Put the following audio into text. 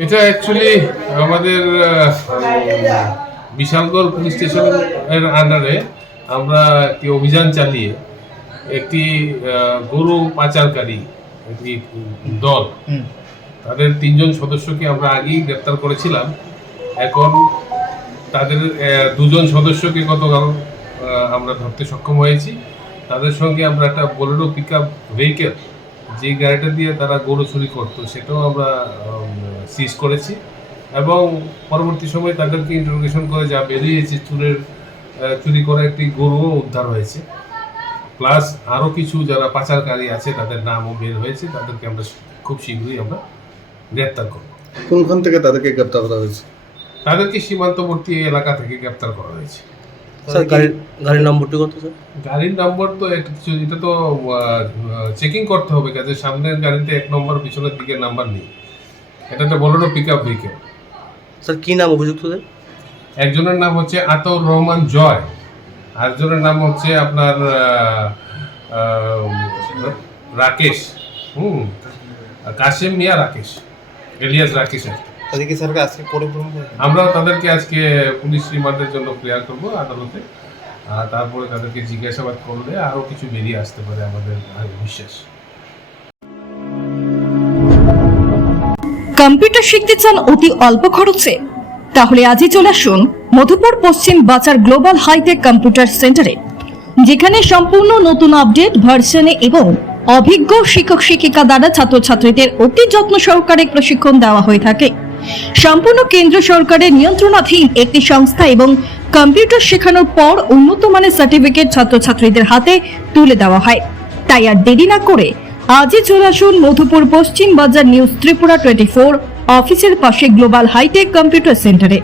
এটা অ্যাকচুয়ালি আমাদের বিশালগড় পুলিশ স্টেশনের আন্ডারে আমরা একটি অভিযান চালিয়ে একটি গরু পাচারকারী একটি দল তাদের তিনজন সদস্যকে আমরা আগেই গ্রেপ্তার করেছিলাম। এখন তাদের দুজন সদস্যকে গতকাল আমরা ধরতে সক্ষম হয়েছি। তাদের সঙ্গে আমরা একটা বোলেরো পিক আপ ভেহিকেল যে গাড়িটা দিয়ে তারা গরু চুরি করতো সেটাও আমরা সিজ করেছি। এবং পরবর্তী সময়ে তাদেরকে ইন্টারোগেশন করে যা বেরিয়েছে চুরের চুরি করা একটি গরুও উদ্ধার হয়েছে। প্লাস আরও কিছু যারা পাচারকারী আছে তাদের নামও বের হয়েছে তাদেরকে আমরা খুব শীঘ্রই আমরা গ্রেপ্তার করব। কোনখান থেকে তাদেরকে গ্রেপ্তার করা হয়েছে? তাদেরকে সীমান্তবর্তী এলাকা থেকে গ্রেপ্তার করা হয়েছে। স্যার গাড়ির গাড়ির নম্বরটি কত স্যার? গাড়ির নম্বর তো এটা তো চেকিং করতে হবে কাজে সামনের গাড়িতে এক নম্বর পিছনের দিকে নাম্বার নেই। এটা একটা বড় পিক আপ ভেহিকেল স্যার কি নাম অভিযুক্তদের একজনের নাম হচ্ছে আতর রহমান জয়। আরেকজনের নাম হচ্ছে আপনার রাকেশ। হুম কাশেম মিয়া রাকেশ এলিয়াস রাকেশ আর। তাদেরকে স্যারকে আজকে পরিপূর্ণ আমরাও তাদেরকে আজকে পুলিশ রিমান্ডের জন্য ক্লিয়ার করব আদালতে। আর তারপরে তাদেরকে জিজ্ঞাসাবাদ করলে আরও কিছু বেরিয়ে আসতে পারে আমাদের বিশ্বাস কম্পিউটার শিখতে চান অতি অল্প খরচে? তাহলে আজই চলে আসুন মধুপুর পশ্চিম বাজার গ্লোবাল হাইটেক কম্পিউটার সেন্টারে যেখানে সম্পূর্ণ নতুন আপডেট ভার্সনে এবং অভিজ্ঞ শিক্ষক শিক্ষিকা দ্বারা ছাত্রছাত্রীদের অতি যত্ন সহকারে প্রশিক্ষণ দেওয়া হয়ে থাকে। সম্পূর্ণ কেন্দ্র সরকারের নিয়ন্ত্রণাধীন একটি সংস্থা এবং কম্পিউটার শেখানোর পর উন্নত মানের সার্টিফিকেট ছাত্রছাত্রীদের হাতে তুলে দেওয়া হয়। তাই আর দেরি না করে আজই চলে আসুন মধুপুর পশ্চিম বাজার নিউজ ত্রিপুরা টোয়েন্টি ফোর অফিসের পাশে গ্লোবাল হাইটেক কম্পিউটার সেন্টারে